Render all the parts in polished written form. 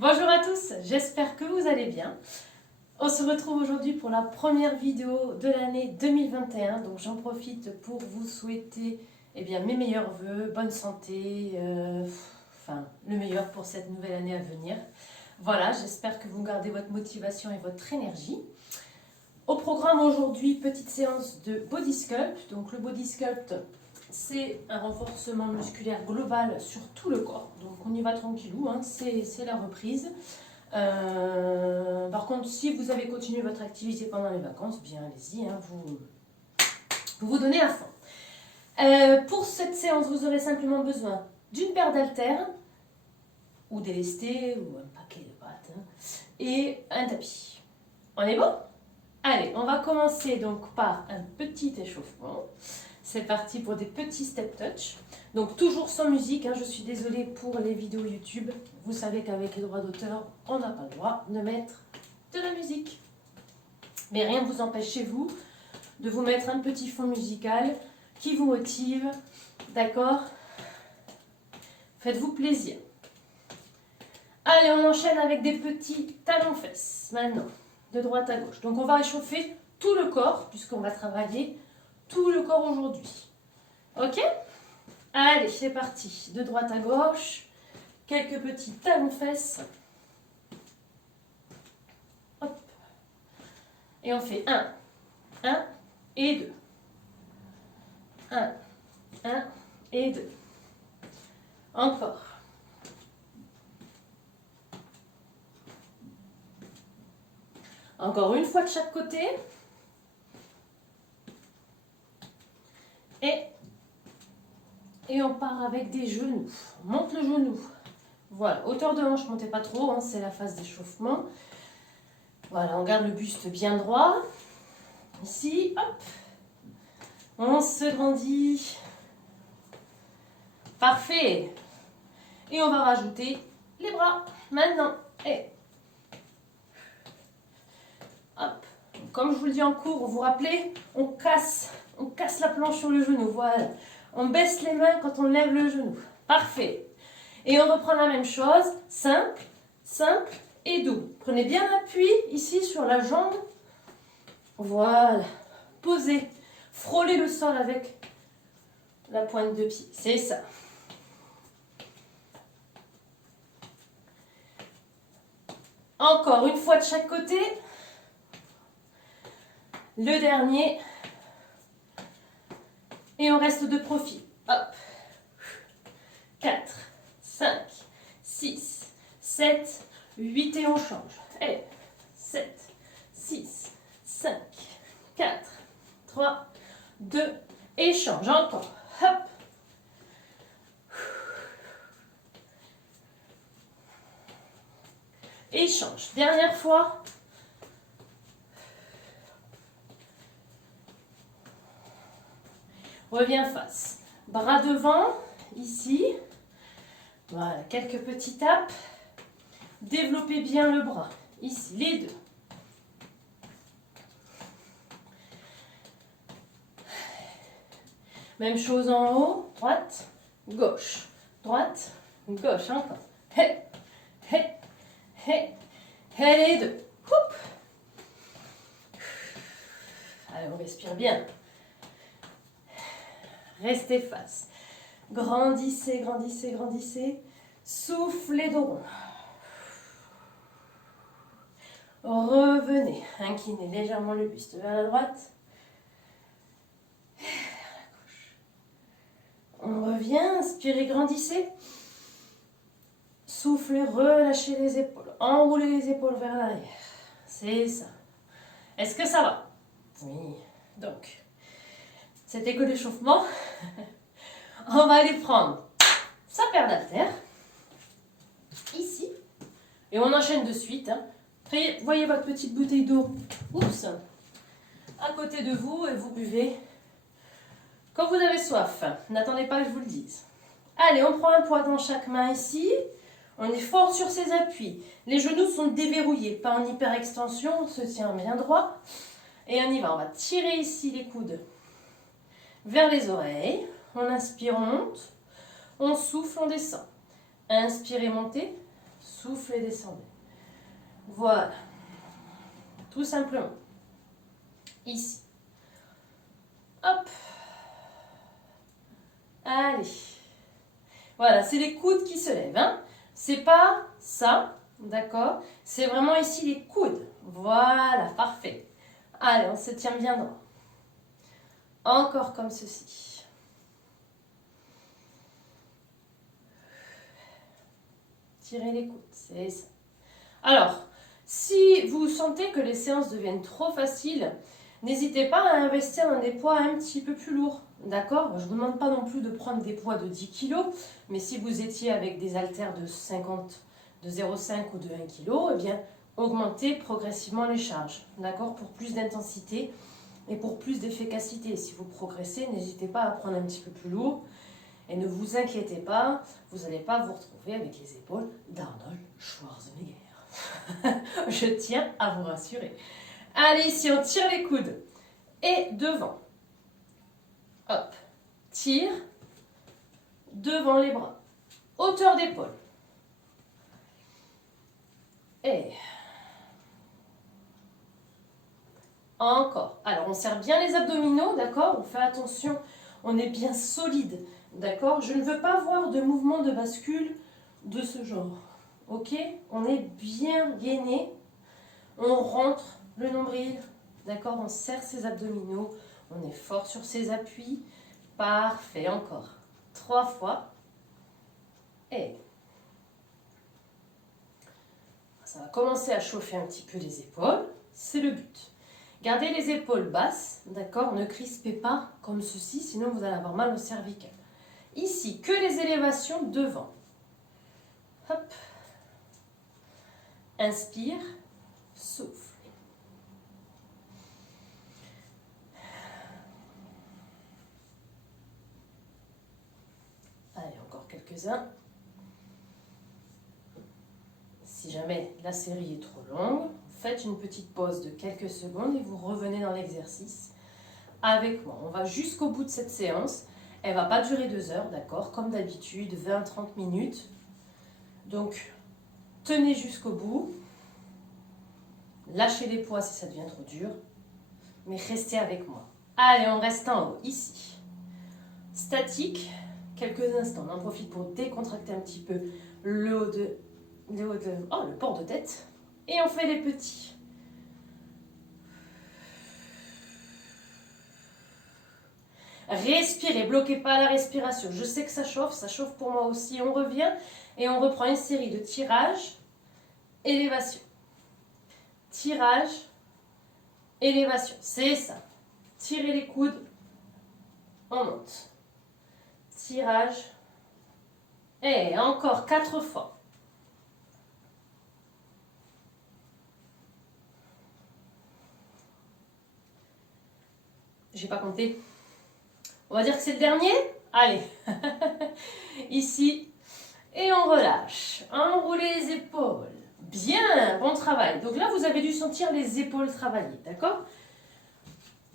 Bonjour à tous, j'espère que vous allez bien. On se retrouve aujourd'hui pour la première vidéo de l'année 2021. Donc j'en profite pour vous souhaiter mes meilleurs vœux, bonne santé, le meilleur pour cette nouvelle année à venir. Voilà, j'espère que vous gardez votre motivation et votre énergie. Au programme aujourd'hui, petite séance de Body Sculpt. Donc le Body Sculpt, c'est un renforcement musculaire global sur tout le corps. Donc on y va tranquillou, hein, c'est la reprise. Par contre, si vous avez continué votre activité pendant les vacances, bien allez-y, hein, vous donnez à fond. Pour cette séance, vous aurez simplement besoin d'une paire d'haltères, ou des lestés, ou un paquet de pâtes, hein, et un tapis. On est bon ? Allez, on va commencer donc par un petit échauffement. C'est parti pour des petits step touch. Donc toujours sans musique, hein, je suis désolée pour les vidéos YouTube. Vous savez qu'avec les droits d'auteur, on n'a pas le droit de mettre de la musique. Mais rien ne vous empêche chez vous de vous mettre un petit fond musical qui vous motive. D'accord ? Faites-vous plaisir. Allez, on enchaîne avec des petits talons-fesses maintenant, de droite à gauche. Donc on va échauffer tout le corps, puisqu'on va travailler tout le corps aujourd'hui. Ok ? Allez, c'est parti. De droite à gauche, quelques petits talons-fesses. Hop. Et on fait 1 et 2. 1 et 2. Encore. Encore une fois de chaque côté. Et on part avec des genoux. On monte le genou. Voilà, hauteur de hanche, montez pas trop, hein, c'est la phase d'échauffement. Voilà, on garde le buste bien droit. Ici, hop. On se grandit. Parfait. Et on va rajouter les bras. Maintenant. Et hop. Comme je vous le dis en cours, vous vous rappelez, on casse la planche sur le genou. Voilà. On baisse les mains quand on lève le genou. Parfait. Et on reprend la même chose. Simple, simple et doux. Prenez bien appui ici sur la jambe. Voilà. Posez. Frôlez le sol avec la pointe de pied. C'est ça. Encore une fois de chaque côté. Le dernier. Et on reste de profil. Hop. 4, 5, 6, 7, 8 et on change. Et 7, 6, 5, 4, 3, 2 et change. Encore. Hop. Et change. Dernière fois. Reviens face. Bras devant, ici. Voilà, quelques petits tapes. Développez bien le bras. Ici, les deux. Même chose en haut. Droite, gauche. Droite, gauche. Encore. Hé, hé, hé. Et les deux. Houp. Allez, on respire bien. Restez face. Grandissez, grandissez, grandissez. Soufflez dos rond. Revenez. Inclinez légèrement le buste vers la droite. Et vers la gauche. On revient. Inspirez, grandissez. Soufflez, relâchez les épaules. Enroulez les épaules vers l'arrière. C'est ça. Est-ce que ça va? Oui. Donc, c'était que l'échauffement. On va aller prendre sa paire d'haltères, ici, et on enchaîne de suite. Hein. Voyez votre petite bouteille d'eau, oups, à côté de vous, et vous buvez quand vous avez soif. N'attendez pas que je vous le dise. Allez, on prend un poids dans chaque main ici. On est fort sur ses appuis. Les genoux sont déverrouillés, pas en hyperextension, on se tient bien droit. Et on y va, on va tirer ici les coudes vers les oreilles. On inspire, on monte. On souffle, on descend. Inspirez, montez. Soufflez, descendez. Voilà. Tout simplement. Ici. Hop. Allez. Voilà, c'est les coudes qui se lèvent. Hein. C'est pas ça, d'accord? C'est vraiment ici les coudes. Voilà, parfait. Allez, on se tient bien droit. Encore comme ceci. Tirez les coudes, c'est ça. Alors, si vous sentez que les séances deviennent trop faciles, n'hésitez pas à investir dans des poids un petit peu plus lourds. D'accord? Je ne vous demande pas non plus de prendre des poids de 10 kg, mais si vous étiez avec des haltères de 50, de 0,5 ou de 1 kg, eh bien, augmentez progressivement les charges. D'accord? Pour plus d'intensité et pour plus d'efficacité. Si vous progressez, n'hésitez pas à prendre un petit peu plus lourd. Et ne vous inquiétez pas, vous n'allez pas vous retrouver avec les épaules d'Arnold Schwarzenegger. Je tiens à vous rassurer. Allez, ici, on tire les coudes. Et devant. Hop. Tire. Devant les bras. Hauteur d'épaule. Et. Encore. Alors, on serre bien les abdominaux, d'accord? On fait attention, on est bien solide, d'accord? Je ne veux pas voir de mouvement de bascule de ce genre. Ok? On est bien gainé. On rentre le nombril, d'accord? On serre ses abdominaux. On est fort sur ses appuis. Parfait, encore. 3 fois. Et ça va commencer à chauffer un petit peu les épaules. C'est le but. Gardez les épaules basses, d'accord? Ne crispez pas comme ceci, sinon vous allez avoir mal au cervical. Ici, que les élévations devant. Hop. Inspire, souffle. Allez, encore quelques-uns. Si jamais la série est trop longue, faites une petite pause de quelques secondes et vous revenez dans l'exercice avec moi. On va jusqu'au bout de cette séance. Elle ne va pas durer 2 heures, d'accord? Comme d'habitude, 20-30 minutes. Donc, tenez jusqu'au bout. Lâchez les poids si ça devient trop dur. Mais restez avec moi. Allez, on reste en haut, ici. Statique, quelques instants. On en profite pour décontracter un petit peu le port de tête. Et on fait les petits. Respirez, bloquez pas la respiration. Je sais que ça chauffe pour moi aussi. On revient et on reprend une série de tirages, élévation. Tirage, élévation. C'est ça. Tirez les coudes, on monte. Tirage, et encore 4 fois. J'ai pas compté. On va dire que c'est le dernier. Allez. Ici. Et on relâche. Enroulez les épaules. Bien, bon travail. Donc là, vous avez dû sentir les épaules travailler, d'accord?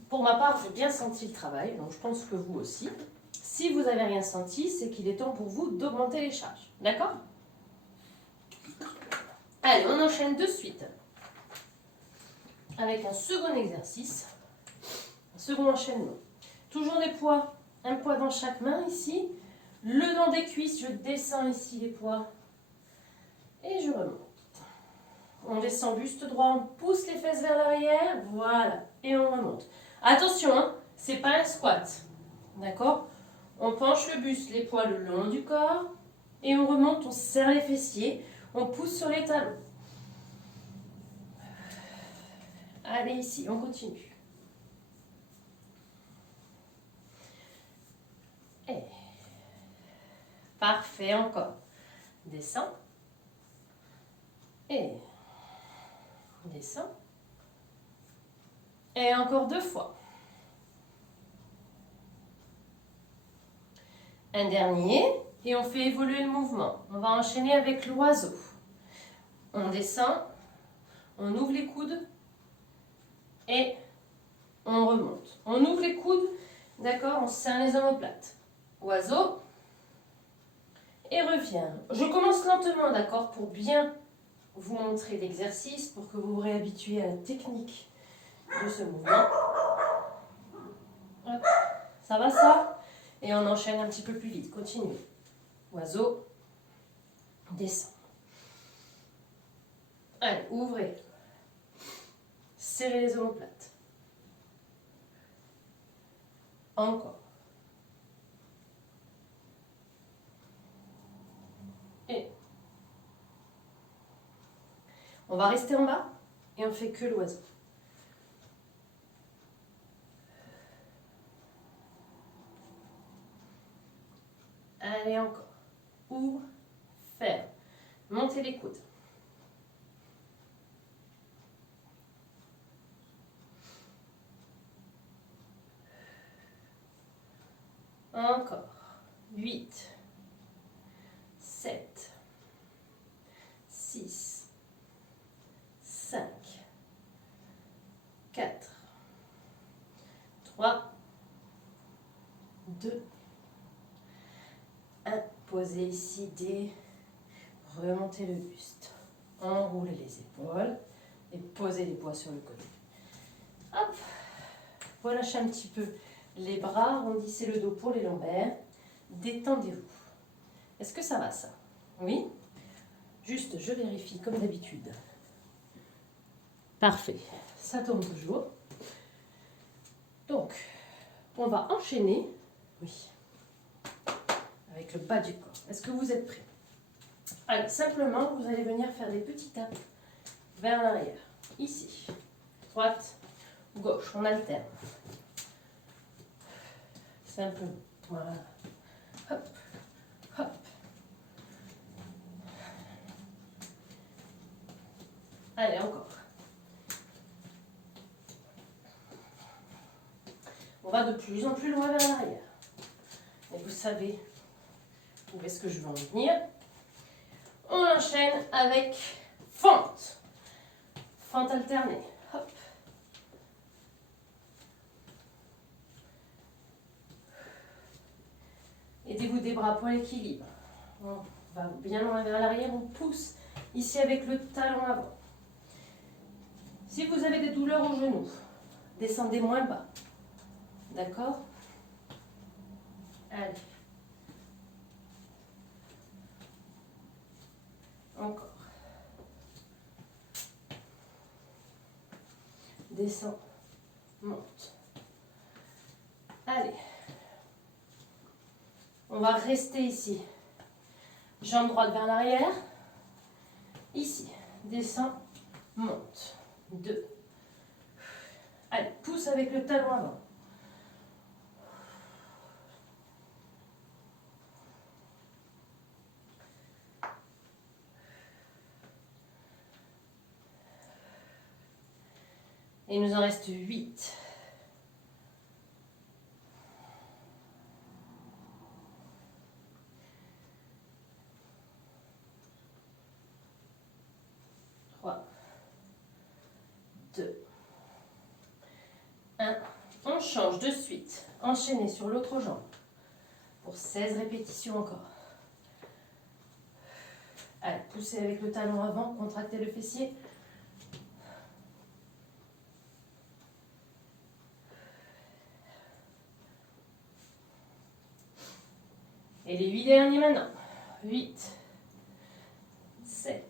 Pour ma part, j'ai bien senti le travail, donc je pense que vous aussi. Si vous n'avez rien senti, c'est qu'il est temps pour vous d'augmenter les charges, d'accord? Allez, on enchaîne de suite avec un second exercice, un second enchaînement. Toujours des poids, un poids dans chaque main ici. Le long des cuisses, je descends ici les poids et je remonte. On descend buste droit, on pousse les fesses vers l'arrière, voilà, et on remonte. Attention, hein, c'est pas un squat, d'accord? On penche le buste, les poids le long du corps, et on remonte, on serre les fessiers, on pousse sur les talons. Allez, ici, on continue. Et parfait, encore. Descends. Et descends. Et encore 2 fois. Un dernier, et on fait évoluer le mouvement. On va enchaîner avec l'oiseau. On descend, on ouvre les coudes, et on remonte. On ouvre les coudes, d'accord, on serre les omoplates. Oiseau, et reviens. Je commence lentement, d'accord, pour bien vous montrer l'exercice, pour que vous vous réhabituiez à la technique de ce mouvement. Hop. Ça va ça? Et on enchaîne un petit peu plus vite. Continue. Oiseau. Descend. Allez, ouvrez. Serrez les omoplates. Encore. Et on va rester en bas et on fait que l'oiseau. Allez, encore. Ouvre, ferme. Montez les coudes. Encore. 8, 7, 6, 5, 4, 3, 2, 1. Posez ici des... Remontez le buste. Enroulez les épaules et posez les poids sur le côté. Hop. Relâchez un petit peu les bras, arrondissez le dos pour les lombaires. Détendez-vous. Est-ce que ça va ça? Oui? Juste, je vérifie comme d'habitude. Parfait. Ça tourne toujours. Donc, on va enchaîner. Oui. Avec le bas du corps. Est-ce que vous êtes prêts? Allez, simplement, vous allez venir faire des petits tapes vers l'arrière. Ici. Droite, gauche. On alterne. Simplement. Voilà. Hop, hop. Allez, encore. On va de plus en plus loin vers l'arrière. Et vous savez où est-ce que je veux en venir. On enchaîne avec fente. Fente alternée. Hop. Aidez-vous des bras pour l'équilibre. On va bien loin vers l'arrière. On pousse ici avec le talon avant. Si vous avez des douleurs au genou, descendez moins bas. D'accord? Allez. Encore. Descends. Monte. Allez. On va rester ici. Jambe droite vers l'arrière. Ici. Descends. Monte. 2. Allez, pousse avec le talon avant. Et il nous en reste 8. On change de suite. Enchaînez sur l'autre jambe. Pour 16 répétitions encore. Allez, poussez avec le talon avant, contractez le fessier. Et les 8 derniers maintenant. 8, 7,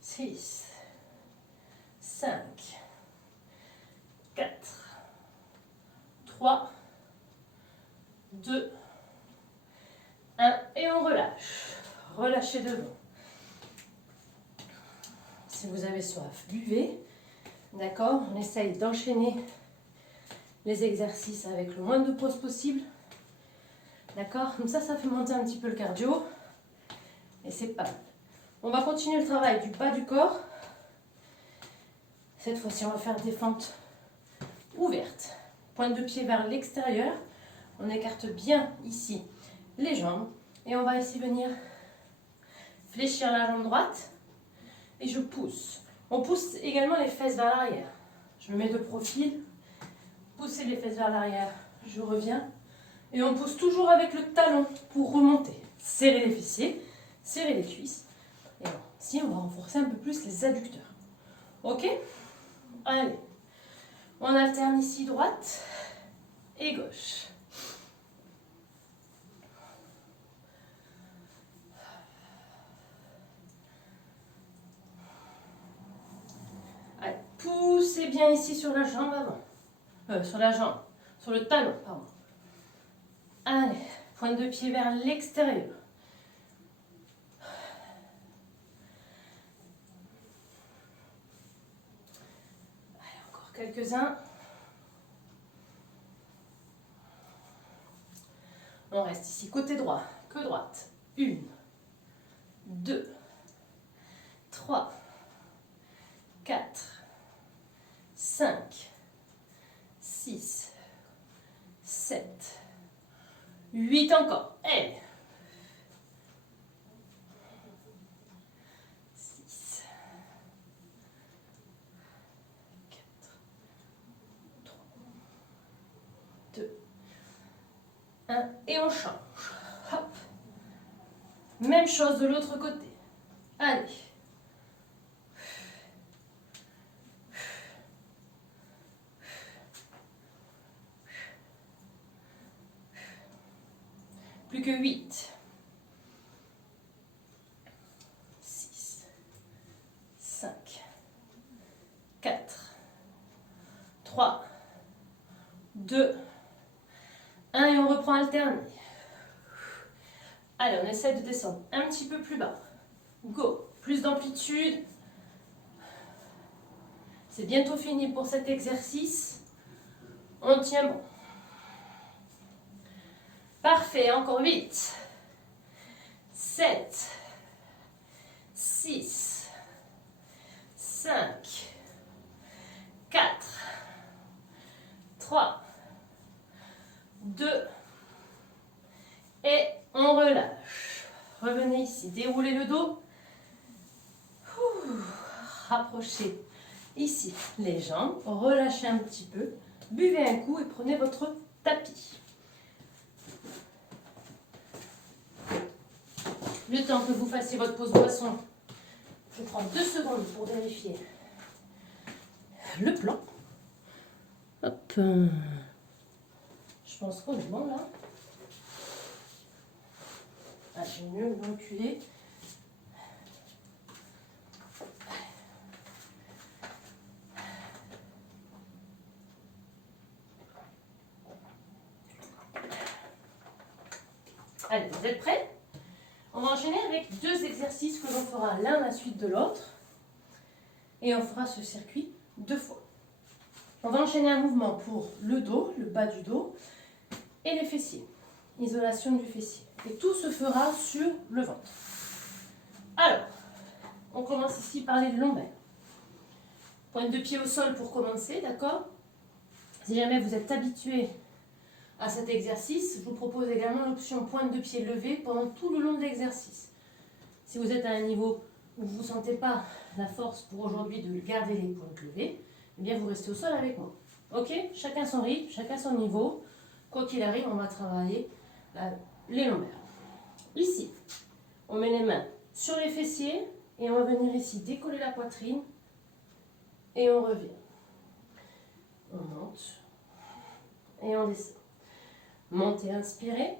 6, 5, 4, 3, 2, 1. Et on relâche. Relâchez devant. Si vous avez soif, buvez. D'accord? On essaye d'enchaîner les exercices avec le moins de pauses possible. D'accord? Comme ça fait monter un petit peu le cardio. Et c'est pas mal. On va continuer le travail du bas du corps. Cette fois-ci, on va faire des fentes ouvertes. Pointe de pied vers l'extérieur. On écarte bien ici les jambes. Et on va ici venir fléchir la jambe droite. Et je pousse. On pousse également les fesses vers l'arrière. Je me mets de profil. Poussez les fesses vers l'arrière. Je reviens. Et on pousse toujours avec le talon pour remonter. serrez les fessiers, serrez les cuisses. Et ici, on va renforcer un peu plus les adducteurs. Ok? Allez. On alterne ici droite et gauche. Allez, poussez bien ici sur la jambe avant. Sur le talon, pardon. Allez, pointe de pied vers l'extérieur. Allez, encore quelques-uns. On reste ici côté droit, que droite. 1, 2, 3, 4, 5, 6, 7, 8 encore. Et 6, 4, 3, 2, 1. Et on change. Hop. Même chose de l'autre côté. Allez. Plus que 8. 6, 5, 4, 3, 2, 1 et on reprend alterné. Allez, on essaie de descendre un petit peu plus bas. Go. Plus d'amplitude. C'est bientôt fini pour cet exercice. On tient bon. Parfait, encore 8, 7, 6, 5, 4, 3, 2, et on relâche. Revenez ici, déroulez le dos. Rapprochez ici les jambes, relâchez un petit peu, buvez un coup et prenez votre tapis. Le temps que vous fassiez votre pause boisson, je prends 2 secondes pour vérifier le plan. Hop. Je pense qu'on est bon là. Ah, j'ai mieux reculer. Allez, vous êtes prêts? On va enchaîner avec 2 exercices que l'on fera l'un à la suite de l'autre. Et on fera ce circuit 2 fois. On va enchaîner un mouvement pour le dos, le bas du dos, et les fessiers. Isolation du fessier. Et tout se fera sur le ventre. Alors, on commence ici par les lombaires. Pointe de pied au sol pour commencer, d'accord? Si jamais vous êtes habitué à cet exercice, je vous propose également l'option pointe de pied levée pendant tout le long de l'exercice. Si vous êtes à un niveau où vous ne sentez pas la force pour aujourd'hui de garder les pointes levées, eh bien vous restez au sol avec moi. Ok? Chacun son rythme, chacun son niveau. Quoi qu'il arrive, on va travailler les lombaires. Ici, on met les mains sur les fessiers et on va venir ici décoller la poitrine et on revient. On monte et on descend. Montez, inspirez,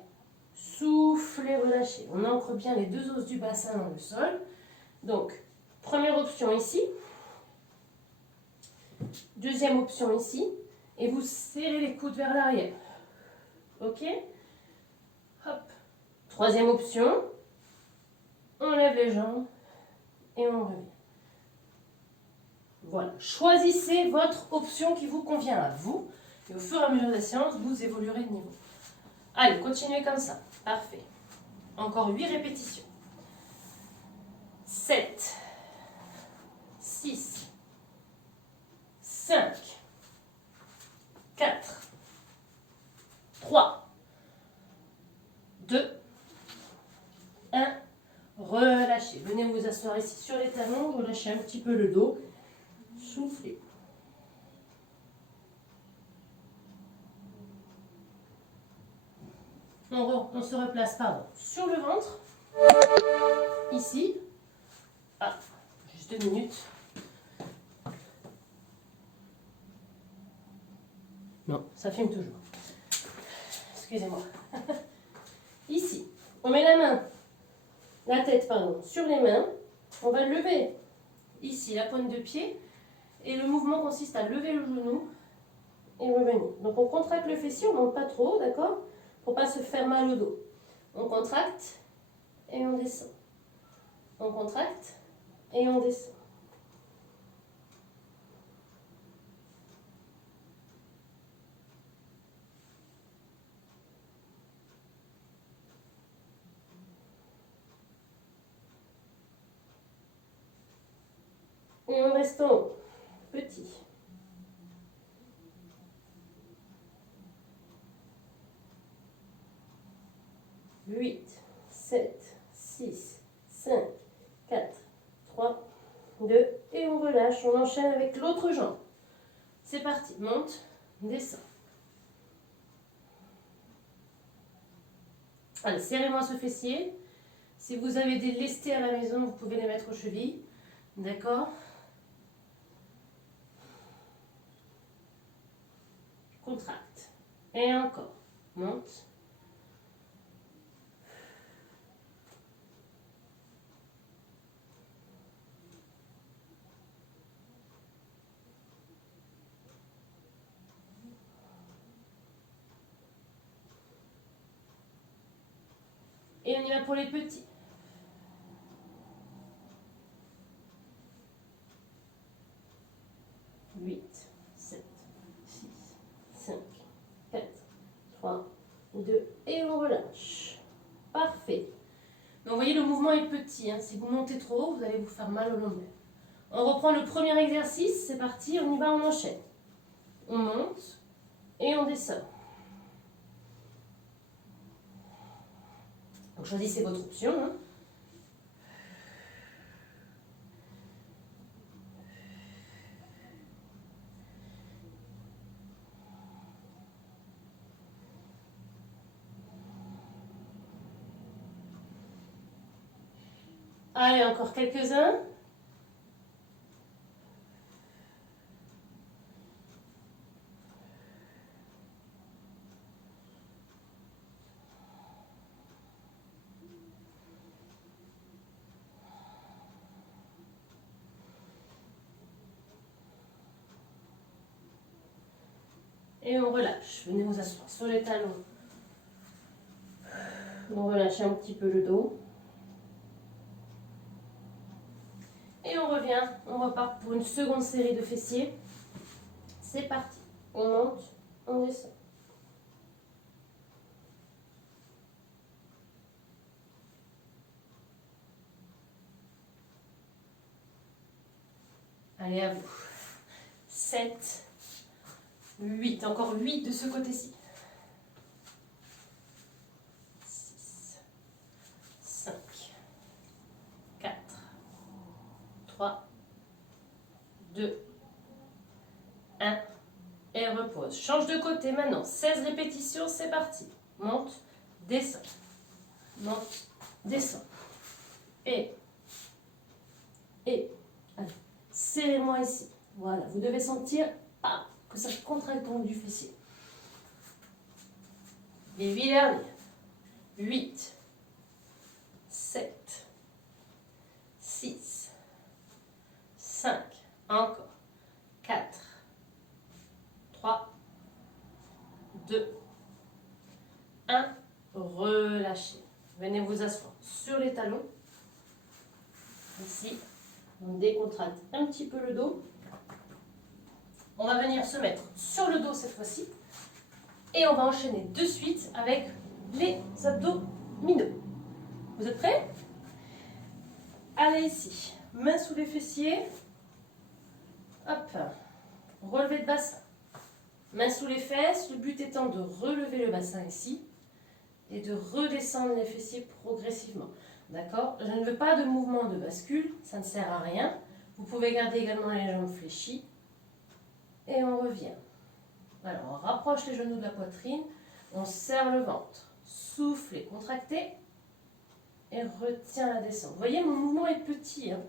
soufflez, relâchez. On ancre bien les 2 os du bassin dans le sol. Donc, première option ici. Deuxième option ici. Et vous serrez les coudes vers l'arrière. Ok? Hop. Troisième option. On lève les jambes et on revient. Voilà. Choisissez votre option qui vous convient à vous. Et au fur et à mesure des séances, vous évoluerez de niveau. Allez, continuez comme ça. Parfait. Encore 8 répétitions. 7, 6, 5, 4, 3, 2, 1. Relâchez. Venez vous asseoir ici sur les talons. Relâchez un petit peu le dos. Soufflez. On se replace, pardon, sur le ventre. Ici. Ah, juste 2 minutes. Non, ça filme toujours. Excusez-moi. Ici, on met la tête, pardon, sur les mains. On va lever ici la pointe de pied. Et le mouvement consiste à lever le genou et revenir. Donc on contracte le fessier, on ne monte pas trop, d'accord? Pour ne pas se faire mal au dos. On contracte et on descend. On contracte et on descend. Et en restant petit. 8, 7, 6, 5, 4, 3, 2, et on relâche. On enchaîne avec l'autre jambe. C'est parti. Monte, descend. Allez, serrez-moi ce fessier. Si vous avez des lestés à la maison, vous pouvez les mettre aux chevilles. D'accord? Contracte. Et encore. Monte. Et on y va pour les petits. Huit, 7, 6, 5, 4, 3, 2, et on relâche. Parfait. Donc vous voyez, le mouvement est petit. Hein. Si vous montez trop haut, vous allez vous faire mal au lombaire. On reprend le premier exercice. C'est parti, on y va, on enchaîne. On monte et on descend. Donc choisissez votre option. Hein. Allez, encore quelques-uns. Et on relâche. Venez vous asseoir sur les talons. On relâche un petit peu le dos. Et on revient. On repart pour une seconde série de fessiers. C'est parti. On monte, on descend. Allez, à vous. 7, 8. Encore 8 de ce côté-ci. 6, 5, 4, 3, 2, 1. Et repose. Change de côté maintenant. 16 répétitions, c'est parti. Monte, descend. Monte, descend. Et. Allez, serrez-moi ici. Voilà, vous devez sentir que ça contracte au haut du fessier. Les 8 derniers. 8, 7, 6, 5, encore. 4, 3, 2, 1. Relâchez. Venez vous asseoir sur les talons. Ici, on décontracte un petit peu le dos. On va venir se mettre sur le dos cette fois-ci. Et on va enchaîner de suite avec les abdominaux. Vous êtes prêts? Allez ici, main sous les fessiers. Hop, relevé de bassin. Main sous les fesses, le but étant de relever le bassin ici et de redescendre les fessiers progressivement. D'accord? Je ne veux pas de mouvement de bascule, ça ne sert à rien. Vous pouvez garder également les jambes fléchies. Et on revient. Alors, on rapproche les genoux de la poitrine, on serre le ventre. soufflez, contractez et retiens la descente. Vous voyez, mon mouvement est petit. Hein.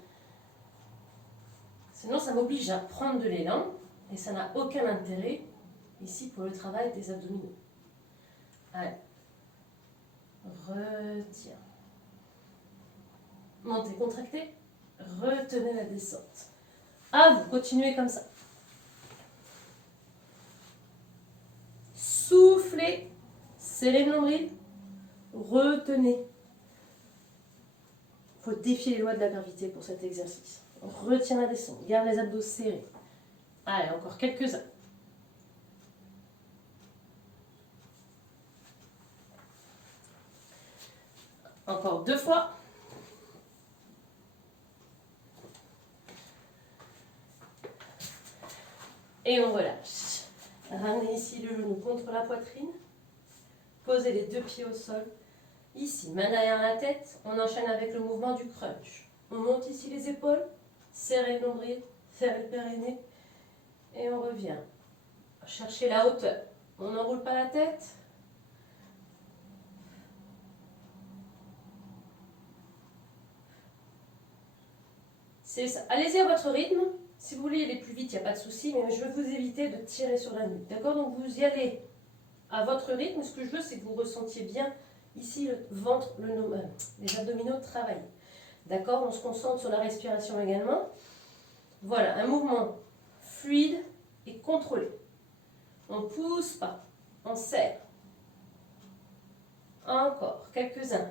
Sinon, ça m'oblige à prendre de l'élan et ça n'a aucun intérêt ici pour le travail des abdominaux. Allez, retiens. Montez, contractez, retenez la descente. À vous, continuez comme ça. Soufflez, serrez le nombril, retenez. Il faut défier les lois de la gravité pour cet exercice. Retiens la descente, garde les abdos serrés. Allez, encore quelques-uns. Encore 2 fois. Et on relâche. Ramenez ici le genou contre la poitrine. Posez les 2 pieds au sol. Ici, main derrière la tête. On enchaîne avec le mouvement du crunch. On monte ici les épaules. Serrez le nombril, serrez le périnée. Et on revient. Cherchez la hauteur. On n'enroule pas la tête. C'est ça. Allez-y à votre rythme. Si vous voulez aller plus vite, il n'y a pas de souci, mais je vais vous éviter de tirer sur la nuque. D'accord? Donc vous y allez à votre rythme. Ce que je veux, c'est que vous ressentiez bien ici le ventre, les abdominaux travaillent. D'accord? On se concentre sur la respiration également. Voilà, un mouvement fluide et contrôlé. On ne pousse pas, on serre. Encore, quelques-uns.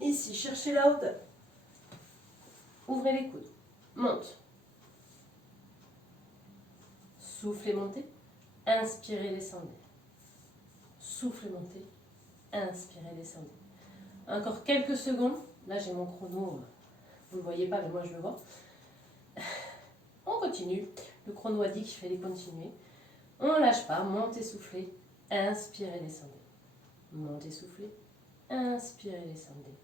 Ici, cherchez la hauteur. Ouvrez les coudes. Monte. Soufflez, montez. Inspirez, descendez. Soufflez, montez. Inspirez, descendez. Encore quelques secondes. Là, j'ai mon chrono. Vous ne le voyez pas, mais moi, je le vois. On continue. Le chrono a dit qu'il fallait continuer. On ne lâche pas. Montez, soufflez. Inspirez, descendez. Montez, soufflez. Inspirez, descendez.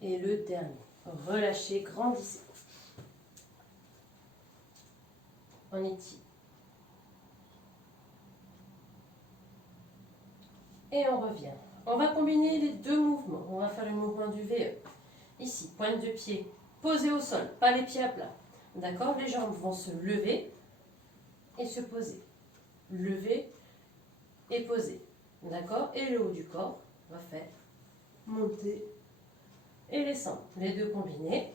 Et le dernier. Relâchez, grandissez. On étire. Et on revient. On va combiner les 2 mouvements. On va faire le mouvement du VE. Ici, pointe de pied posée au sol, pas les pieds à plat. D'accord? Les jambes vont se lever et se poser. Lever et poser. D'accord? Et le haut du corps va faire monter et descendre. Les 2 combinés.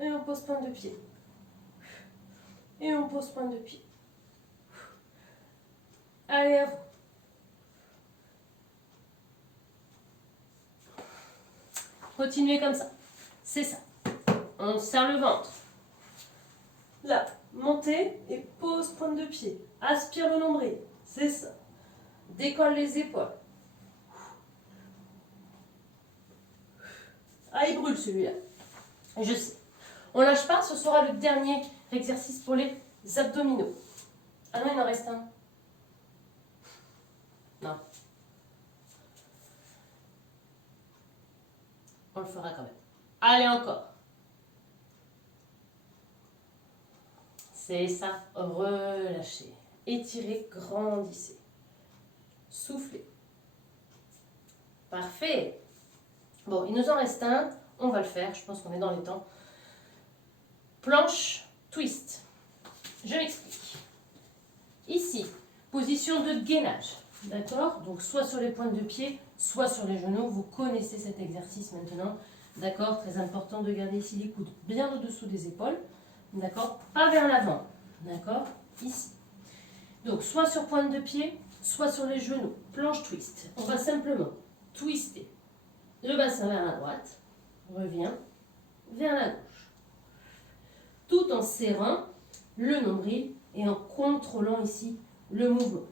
Et on pose pointe de pied. Et on pose pointe de pied. Allez, à vous. Continuez comme ça. C'est ça. On serre le ventre. Là, montez et pose pointe de pied. Aspire le nombril. C'est ça. Décolle les épaules. Ah, il brûle celui-là. Je sais. On lâche pas, ce sera le dernier exercice pour les abdominaux. Ah non, il en reste un. Non. On le fera quand même. Allez, encore. C'est ça. Relâchez. Étirez, grandissez. Soufflez. Parfait. Bon, il nous en reste un. On va le faire. Je pense qu'on est dans les temps. Planche, twist. Je m'explique. Ici, position de gainage. D'accord? Donc, soit sur les pointes de pied, soit sur les genoux. Vous connaissez cet exercice maintenant. D'accord? Très important de garder ici les coudes bien au-dessous des épaules. D'accord? Pas vers l'avant. D'accord? Ici. Donc, soit sur pointe de pied, soit sur les genoux. Planche twist. On va simplement twister le bassin vers la droite. Revient vers la gauche. Tout en serrant le nombril et en contrôlant ici le mouvement.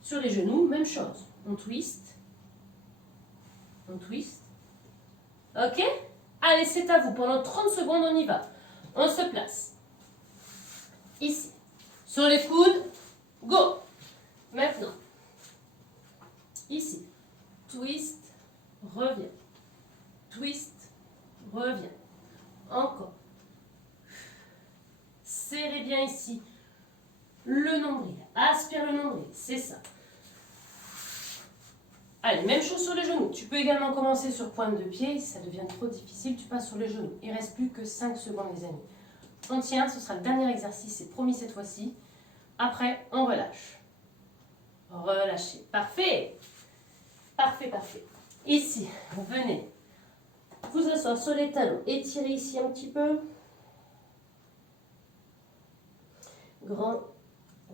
Sur les genoux, même chose. On twist. On twist. Ok? Allez, c'est à vous. Pendant 30 secondes, on y va. On se place. Ici. Sur les coudes. Go! Maintenant. Ici. Twist. Reviens. Twist. Reviens. Encore. Serrez bien ici le nombril. Aspire le nombril. C'est ça. Allez, même chose sur les genoux. Tu peux également commencer sur pointe de pied. Si ça devient trop difficile, tu passes sur les genoux. Il ne reste plus que 5 secondes, les amis. On tient, ce sera le dernier exercice, c'est promis cette fois-ci. Après, on relâche. Relâchez. Parfait. Parfait, parfait. Ici, vous venez vous asseoir sur les talons. Étirez ici un petit peu. Grand.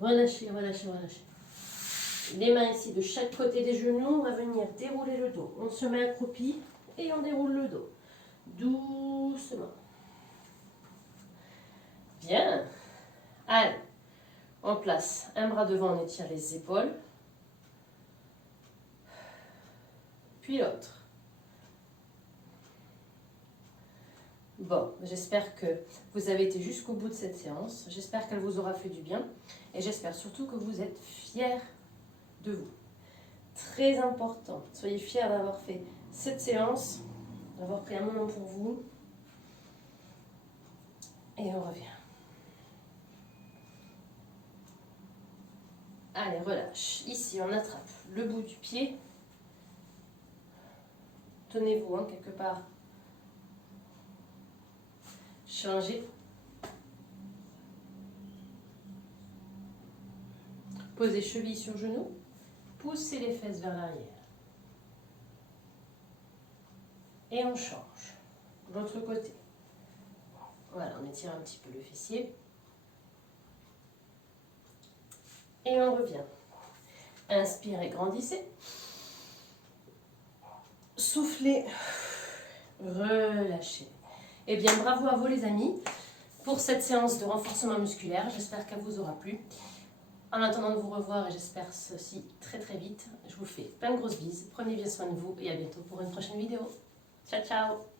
Relâchez, relâchez, relâchez. Les mains ici de chaque côté des genoux. On va venir dérouler le dos. On se met accroupi et on déroule le dos. Doucement. Bien. Allez. On place un bras devant, on étire les épaules. Puis l'autre. Bon, j'espère que vous avez été jusqu'au bout de cette séance. J'espère qu'elle vous aura fait du bien. Et j'espère surtout que vous êtes fiers de vous. Très important. Soyez fiers d'avoir fait cette séance, d'avoir pris un moment pour vous. Et on revient. Allez, relâche. Ici, on attrape le bout du pied. Tenez-vous quelque part. Changez. Posez cheville sur genou. Poussez les fesses vers l'arrière. Et on change. L'autre côté. Voilà, on étire un petit peu le fessier. Et on revient. Inspirez, grandissez. Soufflez. Relâchez. Eh bien, bravo à vous les amis pour cette séance de renforcement musculaire. J'espère qu'elle vous aura plu. En attendant de vous revoir, et j'espère ceci très très vite, je vous fais plein de grosses bises. Prenez bien soin de vous et à bientôt pour une prochaine vidéo. Ciao, ciao!